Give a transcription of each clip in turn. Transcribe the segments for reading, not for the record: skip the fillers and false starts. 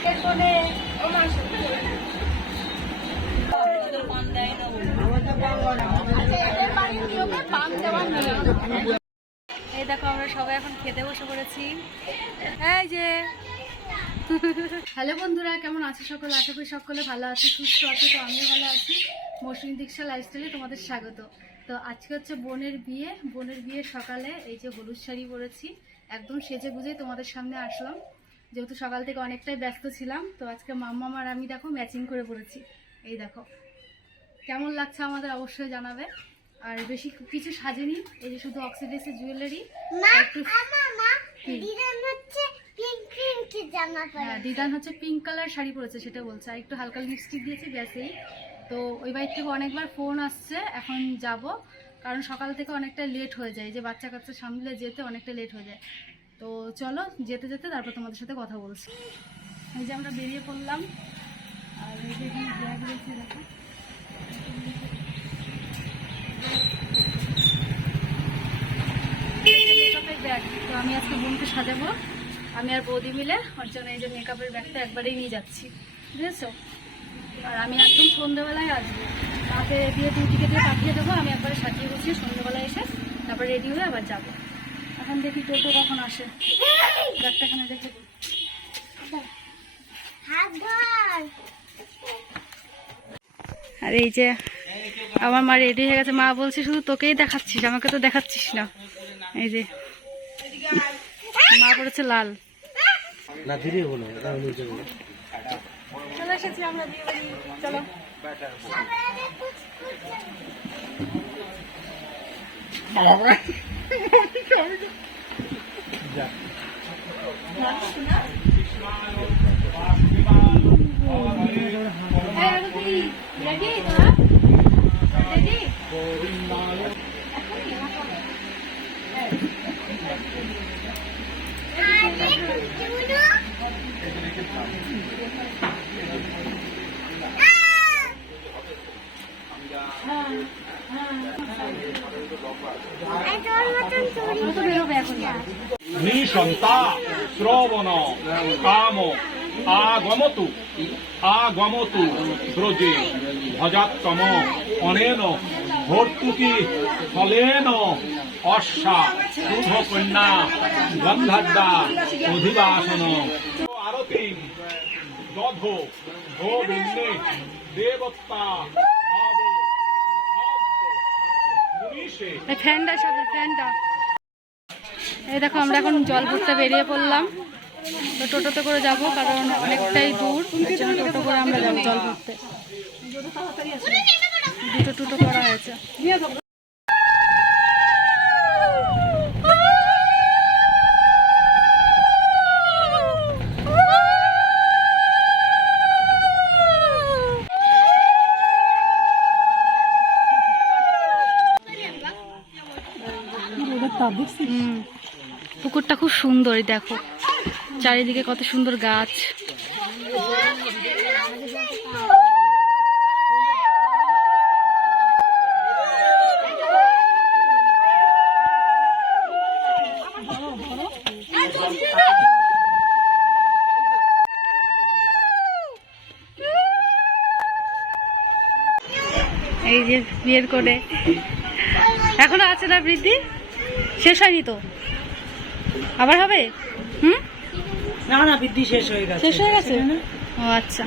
এই দেখো আমরা সবাই এখন খেতে বসে পড়েছি। এই যে হ্যালো বন্ধুরা, কেমন আছো সকলে? আশা করি সকলে ভালো আছে, সুস্থ আছে। তো আমিও ভালো আছি। মৌসুমী দীক্ষা লাইফস্টাইলে তোমাদের স্বাগত। তো আজকে হচ্ছে বোনের বিয়ে সকালে এই যে হলুদ শাড়ি পরেছি, একদম সেজে গুজে তোমাদের সামনে আসলাম। যেহেতু সকাল থেকে অনেকটাই ব্যস্ত ছিলাম, তো আজকে মাম্মা আর আমি দেখো ম্যাচিং করে পড়েছি। এই দেখো কেমন লাগছে আমাদের অবশ্যই জানাবে। আর বেশি কিছু সাজেনি, এই যে শুধু অক্সিডাইজের জুয়েলারি। দিদান হচ্ছে পিঙ্ক কালার শাড়ি পরেছে, সেটা বলছে। আর একটু হালকা লিপস্টিক দিয়েছি, ব্যাসেই। তো ওই বাড়ির থেকে অনেকবার ফোন আসছে, এখন যাব, কারণ সকাল থেকে অনেকটা লেট হয়ে যায়, যে বাচ্চা কাচ্চা সামলে যেতে অনেকটা লেট হয়ে যায়। তো চলো যেতে যেতে তারপর তোমাদের সাথে কথা বলছি। এই যে আমরা বেরিয়ে পড়লাম, আর এই যে এখানে ব্যাগ রয়েছে দেখো, মেকআপের ব্যাগ। তো আমি আজকে বোনকে সাজাবো, আমি আর বৌদি মিলে ওর জন্য এই যে মেকআপের ব্যাগটা একবারেই নিয়ে যাচ্ছি, বুঝেছো? আর আমি একদম সন্ধ্যেবেলায় আসবো, তাতে দিয়ে দুদিকে দিয়ে পাঠিয়ে দেবো। আমি একবারে সাজিয়ে গুছিয়ে সন্ধ্যেবেলায় এসে তারপর রেডি হয়ে আবার যাবো। এখন দেখি টোটো কখন আসে, ব্যাগটা এখানে দেখে দিই। আর এই যে আমার মা রেডি হয়ে গেছে। মা বলছে শুধু তোকেই দেখাচ্ছিস, আমাকে তো দেখাচ্ছিস না। এই যে মা পড়েছে লাল। চলে এসেছি আমরা বিয়ে বাড়ি, চলো। নিঃসন্তা শ্রবণ কাম আগমতু আগমতু ব্রজে ভজাত্তম অনেন ভর্তুকি ফলেন অশ্বা শুভকন্যা গন্ধাদ্দা অধিবাসন আরতি দধ গোবিন্দে দেবত্তা ফ্যানটা সাথে ফ্যানটা। এই দেখো আমরা এখন জল ভরতে বেরিয়ে পড়লাম। তো টোটোতে করে যাব, কারণ অনেকটাই দূর, এর জন্য টোটো করে আমরা যাবো জল ভরতে। দুটো টোটো করা হয়েছে। পুকুরটা খুব সুন্দর, দেখো চারিদিকে কত সুন্দর গাছ। এই যে বিয়ের কোণে এখনো আছে না বৃদ্ধি, শেষ হয়নি তো, আবার হবে? না না, বৃদ্ধি শেষ হয়ে গেছে। শেষ হয়ে গেছে? ও আচ্ছা।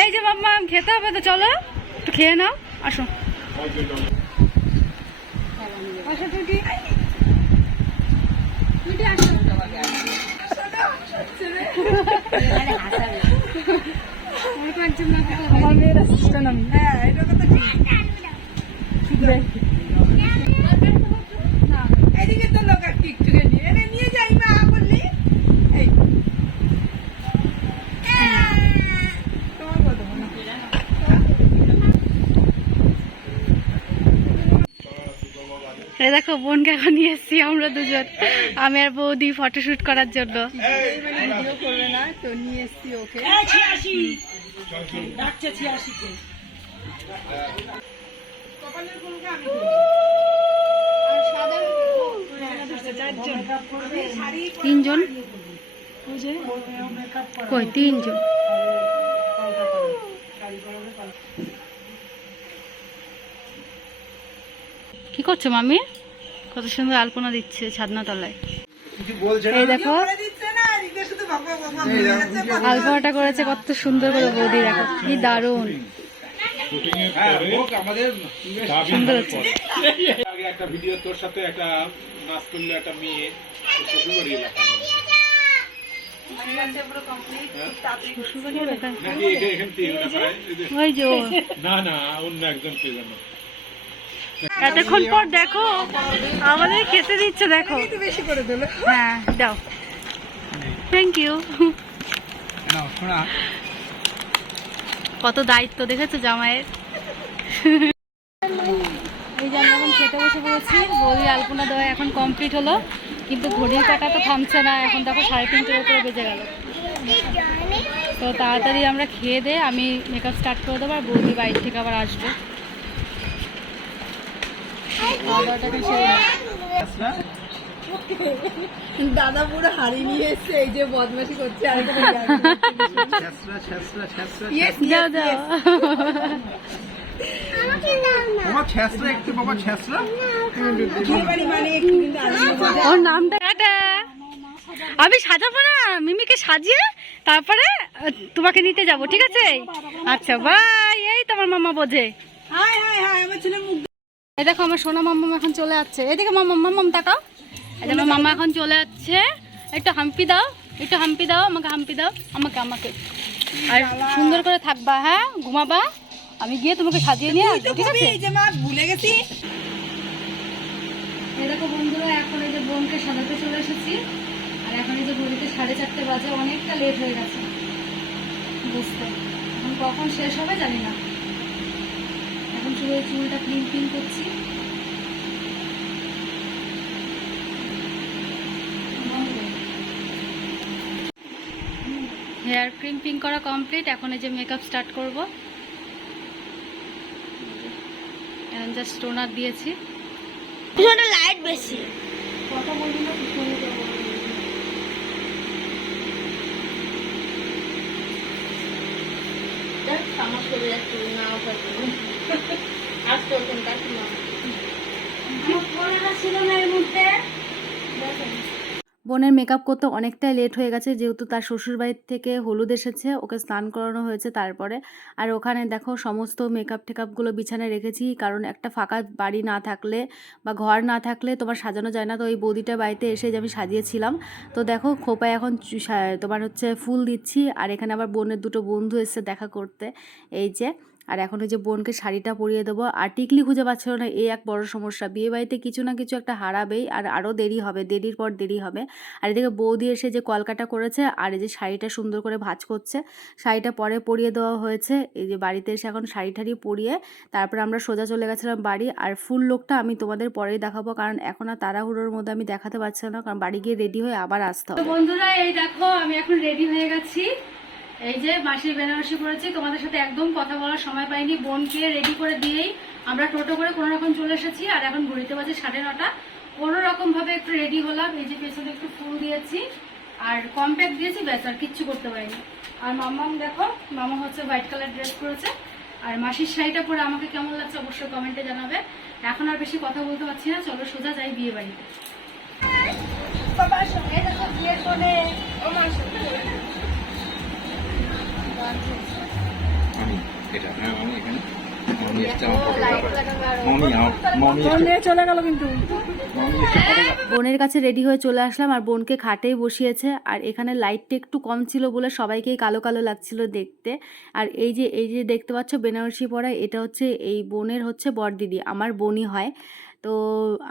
এই যে মাম্মা খেতে হবে তো, চলো একটু খেয়ে নাও, আসো। আসো টুটি, টুটি আসো। আমার মেয়ের অ্যাসিস্ট্যান্ট আমি। হ্যাঁ, এটা কথা ঠিক। এদিকে তো লোক টিকটকে নিয়ে যাই না বললি। এই দেখো বোনকে এখন নিয়ে এসছি আমরা দুজন, আমি আর বৌদি ফটোশুট করার জন্য। ভিডিও করবে না তো নিয়ে এসছি ওকে। তিনজন কই 3 জন। কি করছো মামি? কত সুন্দর আলপনা দিচ্ছে ছাদনা তলায়। এই দেখো আলপনাটা করেছে কত সুন্দর করে বৌদি, দেখো কি দারুণ সুন্দর হচ্ছে। আগে একটা ভিডিও তোর সাথে একটা নাচ করলো একটা মেয়ে শ্বশুরবাড়ি এলাকা শ্বশুরবাড়ি এলাকায়। নাকি এখান থেকে ওই যে ও। না না অন্য একজন কে জানো। এতক্ষণ পর দেখো আমাদের খেতে দিচ্ছে, দেখো হ্যাঁ দাও, থ্যাংক ইউ। কত দায়িত্ব দেখেছো জামাইয়ের। এই যে আমরা এখন খেতে বসে পড়েছি, বৌদির আলপনা দেওয়া এখন কমপ্লিট হলো, কিন্তু ঘড়ির কাটা তো থামছে না, এখন দেখো 3:30 উপরে বেজে গেল। তো তাড়াতাড়ি আমরা খেয়ে দিয়ে আমি মেকআপ স্টার্ট করে দেবো, আর বৌদি বাইরে থেকে আবার আসবে। খাওয়া দাওয়াটা এখন সেরে নেবো। দাদা পুরো হাড়ি নিয়ে এসছে, এই যে বদমাশি করছে আর যাও যাও। ওর নামটা কাটা। আমি সাজাবো না, মিমিকে সাজিয়ে তারপরে তোমাকে নিতে যাব, ঠিক আছে? আচ্ছা বাই। এই তোমার মামা বোঝে। হাই হাই হাই, আমার ছেলে মুখ এই দেখো আমার সোনা মাম্মাম এখন চলে যাচ্ছে। এদিকে মাম্মাম, মাম্মাম তাকাও। এই দেখো মামা এখন চলে যাচ্ছে। একটু হাম্পি দাও, একটু হাম্পি দাও, আমাকে হাম্পি দাও, আমাকে আমাকে। আর সুন্দর করে থাকবা, হ্যাঁ ঘুমাবা, আমি গিয়ে তোমাকে সাজিয়ে নিয়ে আসবো, ঠিক আছে? এই যে মা ভুলে গেছি। এই দেখো বন্ধুরা, এখন এই যে বোনকে সাজাতে চলে এসেছি, আর এখন এই যে ঘড়িতে 4:30 বাজে, অনেকটা লেট হয়ে গেছে বুঝতে। এখন কখন শেষ হবে জানি না। এখন শুধু এই চুলটা ক্লিন করছি। হেয়ার ক্রিম্পিং করা কমপ্লিট, এখন এই যে মেকআপ স্টার্ট করব। এখন জাস্ট টোনার দিয়েছি। লাইট বেশি কথা বলবি না, শুনে যাবো। বোনের মেকআপ করতে অনেকটাই লেট হয়ে গেছে, যেহেতু তার শ্বশুরবাড়ির থেকে হলুদ এসেছে, ওকে স্নান করানো হয়েছে তারপরে। আর ওখানে দেখো সমস্ত মেকআপ টেকআপগুলো বিছানায় রেখেছি, কারণ একটা ফাঁকা বাড়ি না থাকলে বা ঘর না থাকলে তোমার সাজানো যায় না। তো এই বৌদিটা বাড়িতে এসে যে আমি সাজিয়েছিলাম, তো দেখো খোপায় এখন তোমার হচ্ছে ফুল দিচ্ছি। আর এখানে আবার বোনের দুটো বন্ধু এসেছে দেখা করতে, এই যে। আর এখন ওই যে বোনকে শাড়িটা পরিয়ে দেবো। আর টিকলি খুঁজে পাচ্ছিল না, এই এক বড় সমস্যা। বিয়ে বাড়িতে কিছু না কিছু একটা হারাবেই, আর আরও দেরি হবে, দেরির পর দেরি হবে। আর এদিকে বৌদি এসে যে কলকাটা করেছে, আর এই যে শাড়িটা সুন্দর করে ভাঁজ করছে, শাড়িটা পরে পরিয়ে দেওয়া হয়েছে। এই যে বাড়িতে এসে এখন শাড়ি ঠাড়ি পরিয়ে তারপরে আমরা সোজা চলে গেছিলাম বাড়ি। আর ফুল লোকটা আমি তোমাদের পরেই দেখাবো, কারণ এখন আর তাড়াহুড়োর মধ্যে আমি দেখাতে পারছিলাম না, কারণ বাড়ি গিয়ে রেডি হয়ে আবার আসতে হবে। বন্ধুরা এই দেখো আমি এখন রেডি হয়ে গেছি, এই যে মাসির বেনারসি পরেছি। তোমাদের সাথে একদম কথা বলার সময় পাইনি, বোনকে রেডি করে দিয়েই আমরা টোটো করে কোনো রকম চলে এসেছি। আর এখন ঘড়িতে বাজে 9:30, কোনো রকম ভাবে একটু রেডি হলাম। এই যে পেছনে একটু ফুল দিয়েছি আর কম্প্যাক্ট দিয়েছি, ব্যাস আর কিচ্ছু করতে পারিনি। আর মাম্মাম দেখো, মামা হচ্ছে হোয়াইট কালার ড্রেস করেছে। আর মাসির শাড়িটা পরে আমাকে কেমন লাগছে অবশ্যই কমেন্টে জানাবে। এখন আর বেশি কথা বলতে পারছি না, চলো সোজা যাই বিয়ে বাড়িতে। বোনের কাছে রেডি হয়ে চলে আসলাম, আর বোনকে খাটেই বসিয়েছে। আর এখানে লাইটটা একটু কম ছিল বলে সবাইকেই কালো কালো লাগছিল দেখতে। আর এই যে দেখতে পাচ্ছ বেনারসি পরা, এটা হচ্ছে এই বোনের হচ্ছে বড়দিদি, আমার বোনই হয়। তো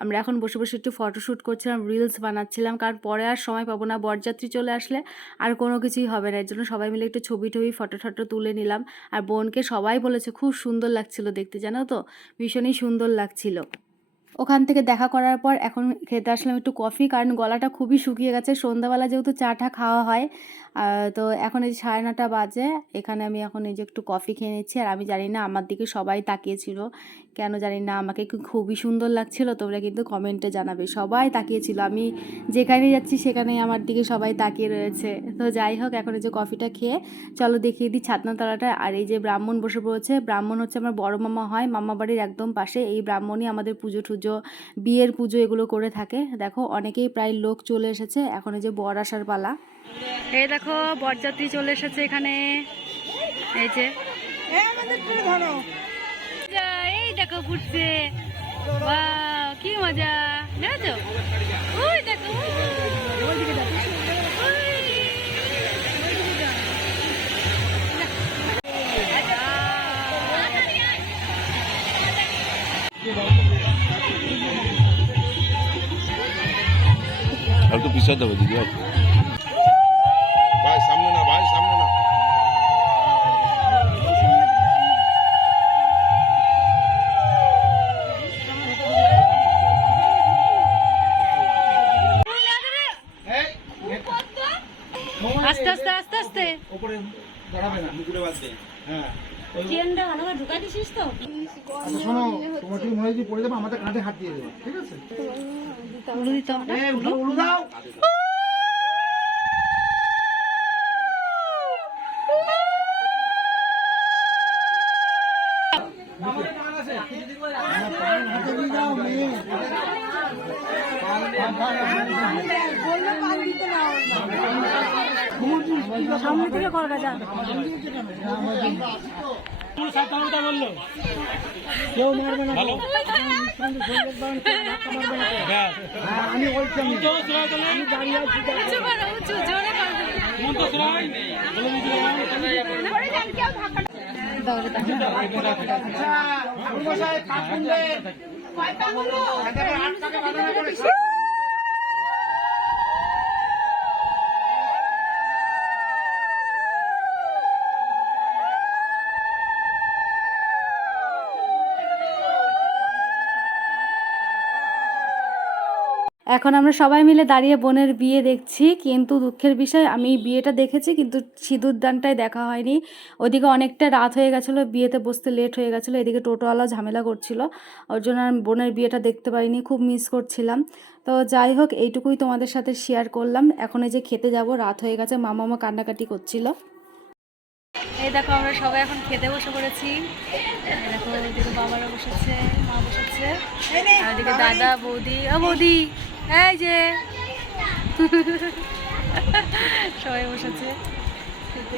আমরা এখন বসে বসে একটু ফটোশ্যুট করছিলাম, রিলস বানাচ্ছিলাম, কারণ পরে আর সময় পাবো না, বরযাত্রী চলে আসলে আর কোনো কিছুই হবে না। এর জন্য সবাই মিলে একটু ছবি টবি ফটো তুলে নিলাম। আর বোনকে সবাই বলেছে খুব সুন্দর লাগছিল দেখতে, জানো তো, ভীষণই সুন্দর লাগছিল। ওখান থেকে দেখা করার পর এখন খেতে আসলাম একটু কফি, কারণ গলাটা খুবই শুকিয়ে গেছে। সন্ধ্যাবেলা যেহেতু চাটা খাওয়া হয়, তো এখন এই 9:30 বাজে, এখানে আমি এখন এই যে একটু কফি খেয়ে নিচ্ছি। আর আমি জানি না আমার দিকে সবাই তাকিয়েছিল, কেন জানি না, আমাকে খুবই সুন্দর লাগছিল। তোমরা কিন্তু কমেন্টে জানাবে, সবাই তাকিয়েছিল, আমি যেখানে যাচ্ছি সেখানেই আমার দিকে সবাই তাকিয়ে রয়েছে। তো যাই হোক, এখন এই যে কফিটা খেয়ে চলো দেখিয়ে দিই ছাদনাতলাটা। আর এই যে ব্রাহ্মণ বসে পড়েছে, ব্রাহ্মণ হচ্ছে আমার বড় মামা হয়, মামা বাড়ির একদম পাশে। এই ব্রাহ্মণই আমাদের পুজো টুজো, বিয়ের পুজো এগুলো করে থাকে। দেখো অনেকেই প্রায় লোক চলে এসেছে, এখন এই যে বর আসার পালা। এই দেখো বরযাত্রী চলে এসেছে এখানে, এই যে এই দেখো ফুটছে, ওয়াও কি মজা, দেখো ওই দেখো একটু পিছাতে হবে দিদি ভাই। ভাই সামনে না, ভাই সামনে না। আস্তে আস্তে আস্তে আস্তে উপরে দাঁড়াবে না, মুকুটে বাঁধতে। হ্যাঁ চেনটা ভালো করে ঢুকাই দিছিস তো? আচ্ছা শোনো, তোমার যদি মনে হয় যে পড়ে যাবে, আমাদের কাঁধে হাত দিয়ে দেবে, ঠিক আছে? উলু দিতে হবে না? উলু দাও। সামনে থেকে করা যায়। বললো কেউ মারবে না, আমি বলছি, আমি দাঁড়িয়ে আছি। উঁচু করো, উঁচু, জোরে করো। ঠাকুরমশাই পা খুলবেন। যাতে আবার হাতটাকে বাঁধা না করে। এখন আমরা সবাই মিলে দাঁড়িয়ে বোনের বিয়ে দেখছি, কিন্তু দুঃখের বিষয় আমি বিয়েটা দেখেছি কিন্তু সিঁদুর দানটাই দেখা হয়নি। ওদিকে অনেকটা রাত হয়ে গেছিলো, বিয়েতে বসতে লেট হয়ে গেছিলো, এদিকে টোটোওয়ালা ঝামেলা করছিল, ওর জন্য আমি বোনের বিয়েটা দেখতে পাইনি, খুব মিস করছিলাম। তো যাই হোক, এইটুকুই তোমাদের সাথে শেয়ার করলাম। এখন এই যে খেতে যাব, রাত হয়ে গেছে, মামা কান্নাকাটি করছিল। এই দেখো আমরা সবাই এখন খেতে বসে পড়েছি। দেখো ওদিকে বাবারা বসেছে, মা বসেছে, আর ওদিকে দাদা বৌদি, বৌদি এই যে সবাই বসেছে খেতে।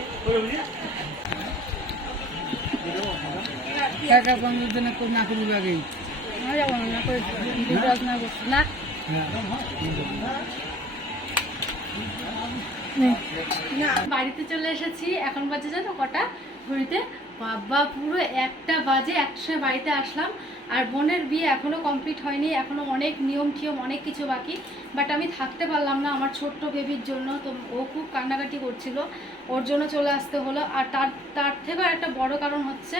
না বাড়িতে চলে এসেছি, এখন বাজে জানো কটা ঘড়িতে? বাবা পুরো 1টা বাজে, 1টায় বাড়িতে আসলাম। আর বোনের বিয়ে এখনও কমপ্লিট হয়নি, এখনও অনেক নিয়ম টিয়ম অনেক কিছু বাকি, বাট আমি থাকতে পারলাম না আমার ছোট্ট বেবির জন্য। তো ও খুব কান্নাকাটি করছিল, ওর জন্য চলে আসতে হলো। আর তার থেকেও একটা বড় কারণ হচ্ছে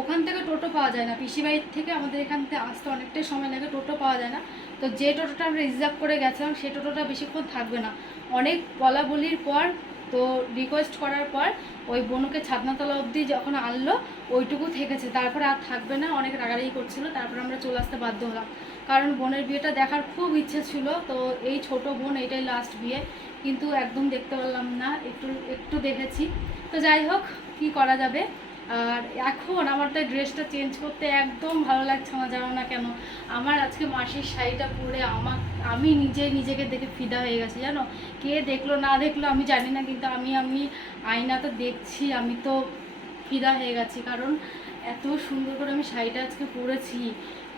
ওখান থেকে টোটো পাওয়া যায় না, পিসিবাড়ির থেকে আমাদের এখান থেকে আসতে অনেকটাই সময় লাগে, টোটো পাওয়া যায় না। তো যে টোটোটা আমরা রিজার্ভ করে গেছিলাম সেই টোটোটা বেশিক্ষণ থাকবে না, অনেক বলা বলির পর, তো রিকোয়েস্ট করার পর ওই বোনকে ছাদনাতলা অবধি যখন আনলো ওইটুকু থেকেছে, তারপরে আর থাকবে না, অনেক রাগারাগি করছিল, তারপর আমরা চলে আসতে বাধ্য হলাম। কারণ বোনের বিয়েটা দেখার খুব ইচ্ছে ছিল, তো এই ছোট বোন এটাই লাস্ট বিয়ে, কিন্তু একদম দেখতে পারলাম না, একটু দেখেছি। তো যাই হোক, কি করা যাবে। আর এখন আমার তো ড্রেসটা চেঞ্জ করতে একদম ভালো লাগছে আমার, জানো না কেন। আমার আজকে মাসির শাড়িটা পরে আমি নিজেকে দেখে ফিদা হয়ে গেছি, জানো। কে দেখলো না দেখলো আমি জানি না, কিন্তু আমি আয়না তো দেখছি, আমি তো ফিদা হয়ে গেছি, কারণ এত সুন্দর করে আমি শাড়িটা আজকে পরেছি,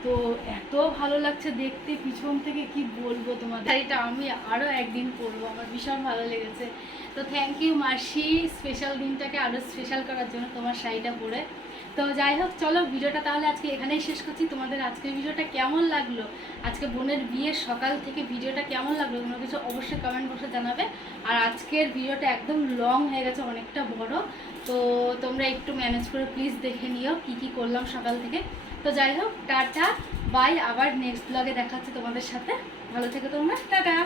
তো এত ভালো লাগছে দেখতে, পিছন থেকে কি বলবো তোমাদের। শাড়িটা আমি আরও একদিন পরবো, আমার ভীষণ ভালো লেগেছে। তো থ্যাংক ইউ মাসি, স্পেশাল দিনটাকে আরও স্পেশাল করার জন্য তোমার শাড়িটা পরে। তো যাই হোক, চলো ভিডিওটা তাহলে আজকে এখানেই শেষ করছি। তোমাদের আজকের ভিডিওটা কেমন লাগলো, আজকে বোনের বিয়ের সকাল থেকে ভিডিওটা কেমন লাগলো তোমরা কিছু অবশ্যই কমেন্ট বক্সে জানাবে। আর আজকের ভিডিওটা একদম লং হয়ে গেছে, অনেকটা বড়, তো তোমরা একটু ম্যানেজ করে প্লিজ দেখে নিও কি করলাম সকাল থেকে। তো যাই হোক, টাটা বাই, আবার নেক্সট ব্লগে দেখা হচ্ছে তোমাদের সাথে। ভালো থেকো তোমরা, টাটা।